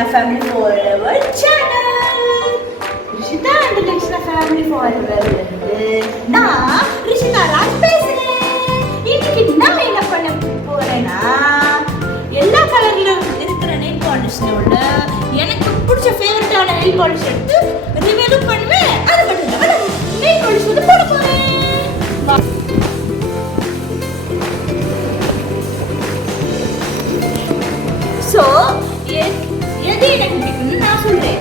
Lakshana Family Forever channel. Rishita and Lakshana Family Forever நான் ரிஷிதா ராஜ் பேசுறேன். இன்னைக்கு நான் என்ன பண்ண போறேன்னா எல்லா கலர்ல இருக்கிற நெயில் பாலிஷோட எனக்கு பிடிச்ச ஃபேவரட்டான நெயில் பாலிஷ் எடுத்து ரிவ்யூ பண்ணுவேன். அது மட்டும் இல்லாம நெயில் பாலிஷ் வந்து போட போறேன். ஸோ எது எனக்கு பிடிக்கும்னு நான் சொல்றேன்.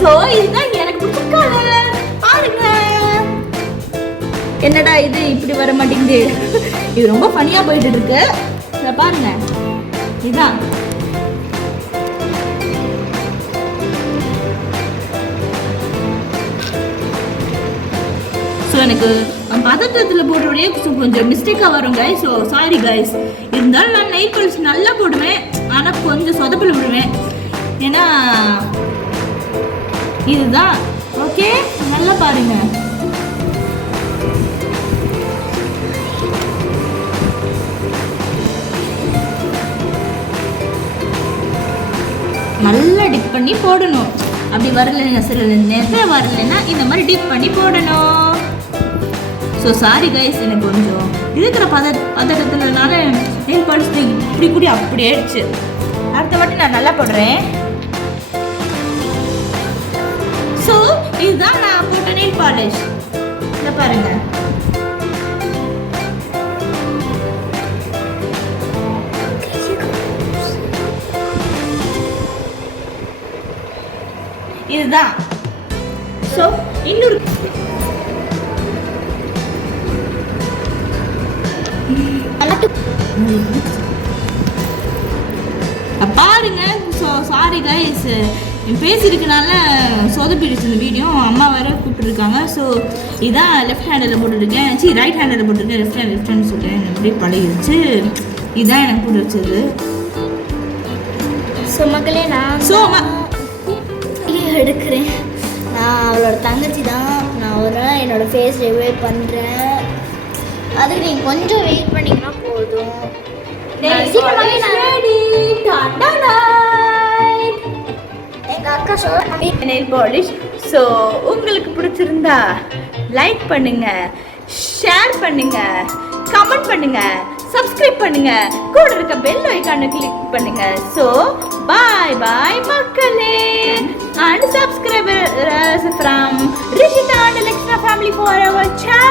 ஸோ இதுதான் எனக்கு பிடிச்ச கலர். பாருங்க, என்னடா இது இப்படி வர மாட்டேங்குது. இது ரொம்ப ஃபனியா போயிட்டு இருக்கு. இதை பாருங்க, இதுதான். ஸோ எனக்கு பதட்டத்தில் போடுறவரையே கொஞ்சம் மிஸ்டேக்காக வரும் கைஸ். So sorry guys. இருந்தாலும் நான் நெயில் பாலிஷ் நல்லா போடுவேன், ஆனால் கொஞ்சம் சொதப்பில் விடுவேன். ஏன்னா இதுதான். ஓகே, நல்லா பாருங்க. நல்லா டிப் பண்ணி போடணும். அப்படி வரலைன்னா சில நேரத்தில் வரலைன்னா இந்த மாதிரி டிப் பண்ணி போடணும். ஸோ சாரி கைஸ், எனக்கு கொஞ்சம் இருக்கிற பதட்டத்துலனால நெயில் பாலிஷ் இப்படி கூடி அப்படி ஆயிடுச்சு. அடுத்த வாட்டி நான் நல்லா போடுறேன். ஸோ இதுதான் நான் போட்ட நெயில் பாலிஷ். இதை பாருங்க. இதுதான். ஸோ இன்னொரு பாருங்க. ஸோ சாரி கைஸ், பேசியிருக்கனால சொதப்பிடுச்சு இந்த வீடியோ. அம்மா வேற கூப்பிட்டுருக்காங்க. ஸோ இதான் லெஃப்ட் ஹேண்டில் போட்டுருக்கேன். ரைட் ஹேண்டில் போட்டிருக்கேன். லெஃப்ட் ஹேண்ட் சொல்லிட்டேன். அப்படியே பழகிடுச்சு. இதுதான் எனக்கு போட்டு வச்சது. ஸோ மக்களே, நான் எடுக்கிறேன். நான் அவளோட தங்கச்சி தான். நான் ஒரு என்னோட ஃபேஸ் ரிவ்யூ பண்ணுறேன். அதுக்கு நீங்கள் கொஞ்சம் வெயிட் பண்ணிங்கன்னா போதும். எங்கள் அக்கா நெயில் பாலிஷ். ஸோ உங்களுக்கு பிடிச்சிருந்தா லைக் பண்ணுங்க, ஷேர் பண்ணுங்க, கமெண்ட் பண்ணுங்க, சப்ஸ்கிரைப் பண்ணுங்க, கூட இருக்க பெல் ஐகானை கிளிக் பண்ணுங்க. ஸோ பாய் பாய் மக்களே. And subscribers from Rishita and Lakshana Family Forever channel.